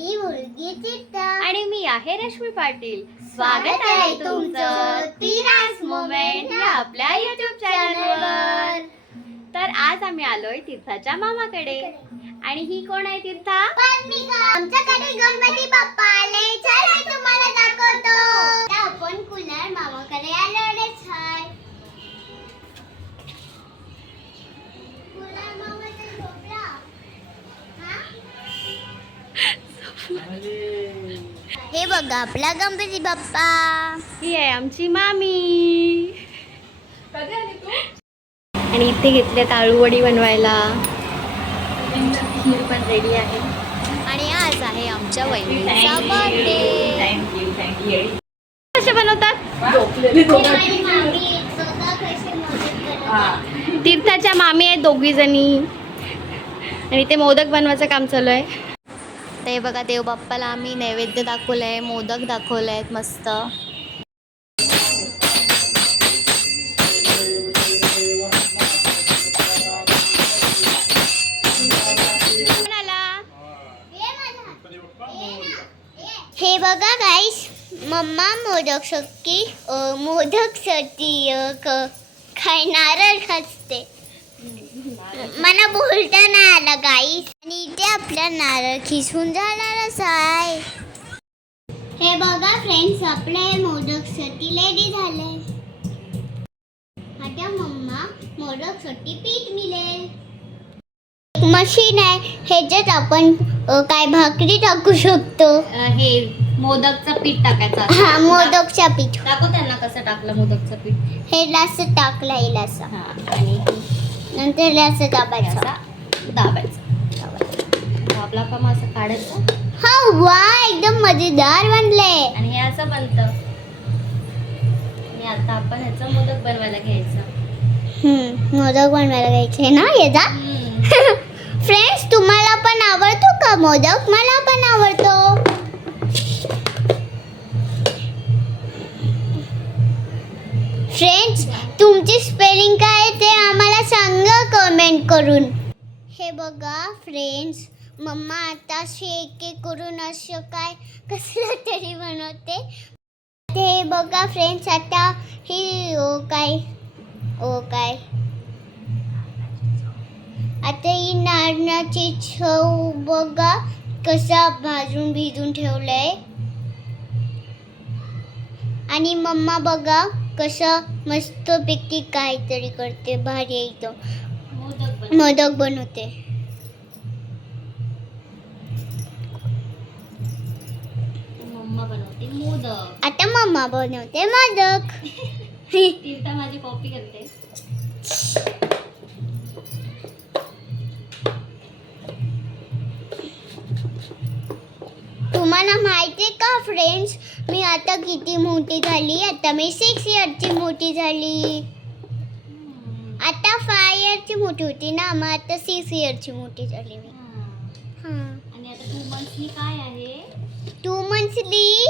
ती मुलगी चित्ता. आणि मी आहे रश्मी पाटील. स्वागत आहे तुमचं तिरास मोमेंट या आपल्या युट्यूब चॅनलवर तर आज आम्ही आलोय तीर्थाच्या मामाकडे. आणि ही कोण आहे तीर्था? आमच्याकडे गणपती बाप्पा आले. चला तुम्हाला दाखवतो. आता आपण कुलार मामाकडे हाय कुलार हे बघा आपला गणपती बाप्पा. ही आहे आमची मामी. आणि इथे घेतले ताळूवडी बनवायला. खीर पण रेडी आहे. आणि आज आहे आमच्या वहिनीचा बर्थडे कसे बनवतात? तीर्थाच्या मामी आहेत दोघी जणी आणि ते मोदक बनवायचं काम चालू आहे. ते बघा देव बाप्पाला आम्ही नैवेद्य दाखवलंय मोदक दाखवले आहेत मस्त हे बघा गाईस मम्मा मोदक शक्की मोदकसाठी काय नारळ मला बोलता नाही आलं गाईस आणि इथे आपला नारळ खिसून जाणारच आहे. हे बघा फ्रेंड्स आपले मोदकसाठी रेडी झाले. आता मम्मा मोदकसाठी पीठ मिळेल मशीन आहे ह्याच्यात आपण अ, काय भाकरी टाकू शकतो. अं, हे मोदकचं पीठ टाकायचं हा मोदकच्या पीठ. दाखव त्यांना कसं टाकलं मोदकचं पीठ? हे असं टाकलं येईल असं हा आणि नंतर हे असं दाबायचं दाबायचं दाबायचं. तो आपला काम असं काढायचं हा वा एकदम मजेदार बनले आणि हे असं बनतं आणि आता आपण ह्याचा मोदक बनवायला घ्यायचा मोदक बनवायला घ्यायचे ना याचा फ्रेंड्स तुम्हाला पण आवडतो का मोदक मला पण आवडतो फ्रेंड्स तुमची स्पेलिंग काय करून. हे बघा फ्रेंड्स मम्मा आता एक एक करून असं काय कसलं तरी बनवते. ते बघा फ्रेंड्स आता ही ओ काय ओ काय. आता ही नारळाची छव बघा कसा भाजून भिजून ठेवलंय. आणि मम्मा बघा कसं मस्तपैकी काहीतरी करते भारी एकदम. मोदक बनव. मोदक बनवते. मम्मा बनवते मोदक. आता मम्मा बनवते मोदक. तीर्था माझी कॉपी करते. तुम्हाला माहिती आहे का फ्रेंड्स मी आता किती मोठी झाली आता मी सिक्स इयरची मोठी झाली. इयरची मोठी होती ना मग आता सिक्स इयरची मोठी झाली मी. हा. हां. आणि आता टू मंथ्सनी काय आहे? टू मंथली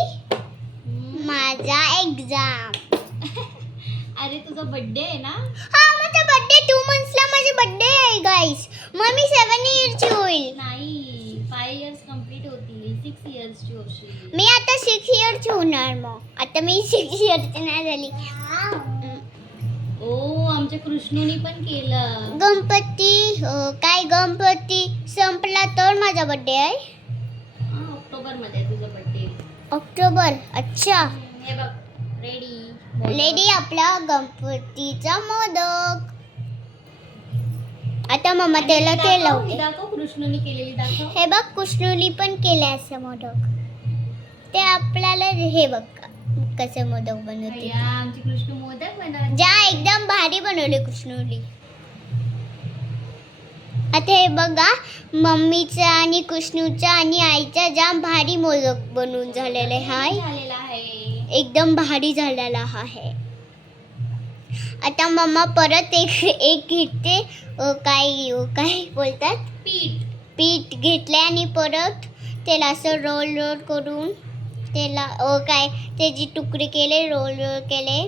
माझा एक्झाम अरे तुझा बर्थडे आहे ना? हा माझा बर्थडे टू मंथ्सला माझा बर्थडे आहे गाईस मग मी सेवन इयरची होईल. नाही फाय इयर्स कंप्लीट होतील. सिक्स इयर्सची होशील. मी आता सिक्स इयरची होणार मग. आता मी सिक्स इयरची नाही झाली. ओ आमच्या कृष्णूनी पण केलं. गणपती अं, काय गणपती? संपला तर माझा बर्थडे आहे. ऑक्टोबरमध्ये तुझा बर्थडे ऑक्टोबर अच्छा. हे बघ रेडी लेडी आपला गणपतीचा मोदक. आता मम्मा त्याला ते लावते दाखव कृष्णूनी केलेली दाखव. हे बघ कृष्णुली पण केले असं मोदक. ते आपल्याला हे बघ कसं मोदक बनवते. आमची कृष्ण मोदक बनवते. ज्या एकदम भारी बनवले कृष्णुली आता हे बघा मम्मीचा आणि कृष्णूचा आणि आईचा जाम भारी मोदक बनवून झालेले हाय झालेला आहे. एकदम भारी झालेला आहे. आता मम्मा परत एक एक घेते. अ, काय अ, काय बोलतात? पीठ. पीठ घेतले आणि परत त्याला असं रोल रोल करून त्याला काय त्याची तुकडे केले रोल रोल केले.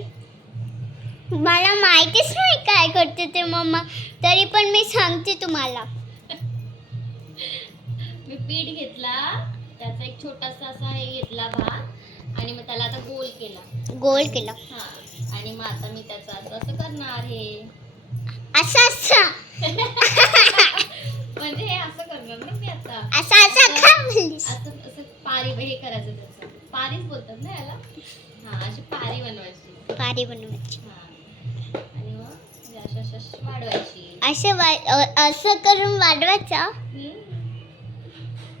मला माहितीच नाही काय करते ते मम्मा तरी पण मी सांगते तुम्हाला. मी पीठ घेतला त्याचा एक छोटासा असा हे घेतला भाग आणि मग त्याला आता गोल केला. गोल केलं. हा आणि मग आता मी त्याचं असं असं करणार हे. असं असं. म्हणजे हे असं करणार ना मी आता. असं असं असं असं पारी हे करायचं त्याचं. पारीच बोलतात ना याला? हा अशी पारी बनवायची. पारी बनवायची. आणि मग अशी अशी अशी वाढवायची. असं असं करून वाढवायचं.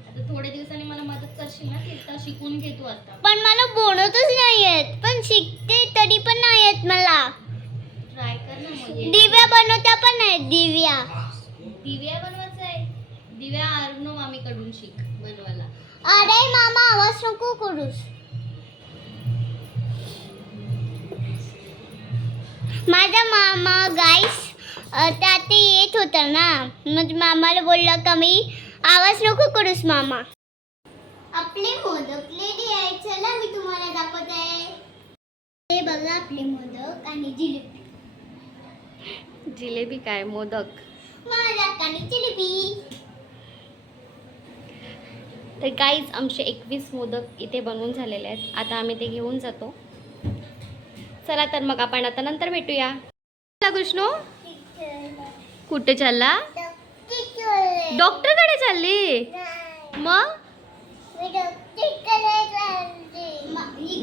आता थोड्या दिवसांनी मला मदत करशील ना तिथं शिकून घे तू आता. पण मला बनवतच नाही येत. पण शिकते तरी पण नाही येत मला. ट्राय कर ना. दिव्या बनवता पण नाही दिव्या. दिव्या बनवायचं आहे. दिव्या अर्णव मामीकडून शिक बनवायला. अरे मामा आवाज नको करूस. माझा मामा गाईस त्या ते येत होता ना. मग मामाला बोललं का मी आवाज नको करूस मामा. आपले मोदक रेडी आहे. चला मी तुम्हाला दाखवत. आहे हे बघा आपले मोदक आणि जिलेबी. जिलेबी काय? मोदक. मोदक आणि जिलेबी. तर काहीच आमचे एकवीस मोदक इथे बनवून झालेले आहेत. आता आम्ही ते घेऊन जातो. चला तर मग आपण आता नंतर भेटूया. चला कृष्णू. कुठे चालला? डॉक्टरकडे चालली. मग?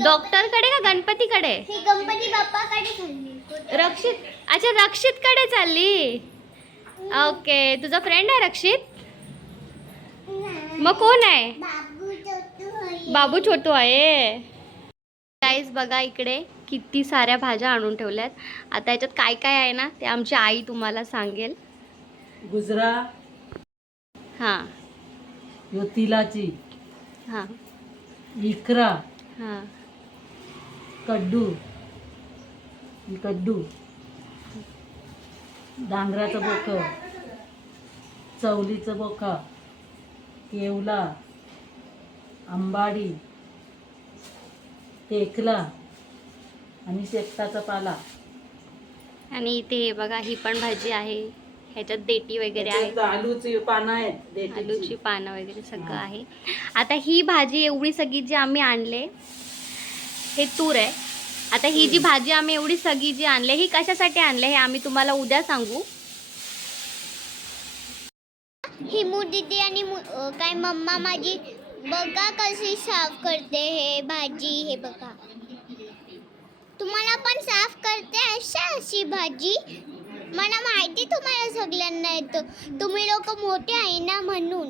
डॉक्टरकडे का गणपतीकडे? गणपती बाप्पाकडे रक्षित अच्छा रक्षितकडे चालली. ओके तुझा फ्रेंड आहे रक्षित? मग कोण आहे? बाबू छोटू आहे. बाबू छोटू आहे. गाईज बघा इकडे किती साऱ्या भाज्या आणून ठेवल्यात. आता याच्यात काय काय आहे ना ते आमची आई तुम्हाला सांगेल. गुजरा हां. ह्यो तिलाची हां. इकरा हां. कड्डू ही कड्डू डांगराचं बोक चवलीचं बोका केवला आंबाडी टेकला आणि शेपटाचा पाला. आणि इथे हे बघा ही पण भाजी आहे. ह्याच्यात देठी वगैरे आहे. आलूची पानं आहेत देठीची. आलूची पानं वगैरे सगळं हा. आहे. आता ही भाजी एवढी सगळी जी आम्ही आणले हे तूर आहे. आता ही जी भाजी आम्ही एवढी सगळी जी आणले ही कशासाठी आणले हे आम्ही तुम्हाला उद्या सांगू. हिमू दीदी आणि काय मम्मा माझी बघा कशी साफ करते हे भाजी हे बघा. तुम्हाला पण साफ करते अशा अशी भाजी? मला माहिती तुम्हाला सगळ्यांना येतं. तुम्ही लोक मोठे आहे ना म्हणून.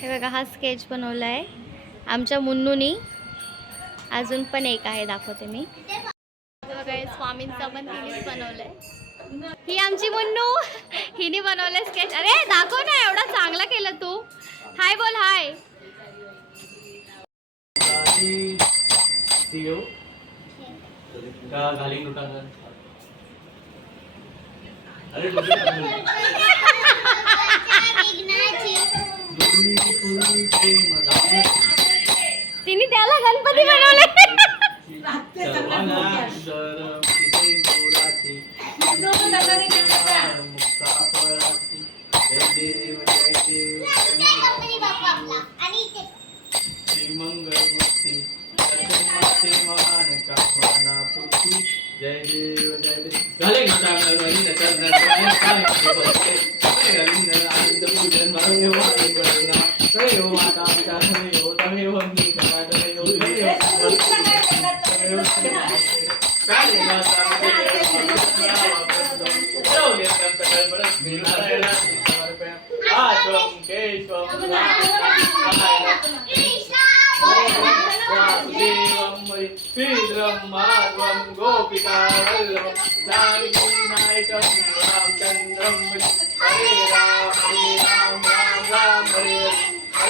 हे बघा हा स्केच बनवला आहे आमच्या मुन्नूनी अजून पण एक आहे दाखवते मी. स्वामींचा बघा हे पण तिनेच बनवलंय. ही आमची मुन्नू. हिने बनवलंय स्केच अरे दाखव ना एवढा चांगला केलं तू. हाय बोल हाय देव तिने त्याला गणपती बनवले सर्वांना Pera,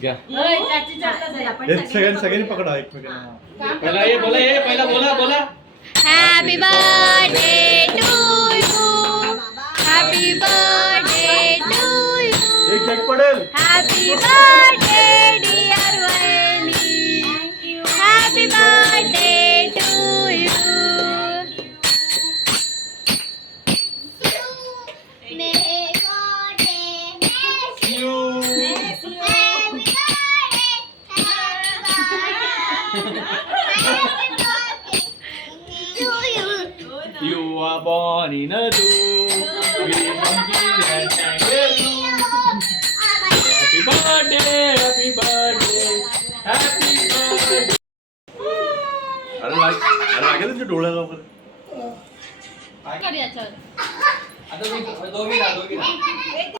घ्या. सगळ्यांनी सगळ्यांनी पकडा एकमेकांना. पहिला ये बोला ये पहिला बोला बोला. Happy birthday to you happy birthday to you एक केक पडेल. Happy birthday dear Vaili happy birthday तुझ्या डोळ्याला वगैरे तर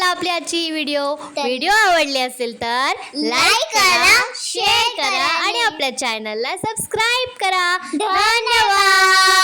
तुम्हाला आपली आजची व्हिडिओ व्हिडिओ आवडली असेल तर लाईक करा, शेअर करा आणि आपल्या चॅनलला सबस्क्राईब करा. धन्यवाद.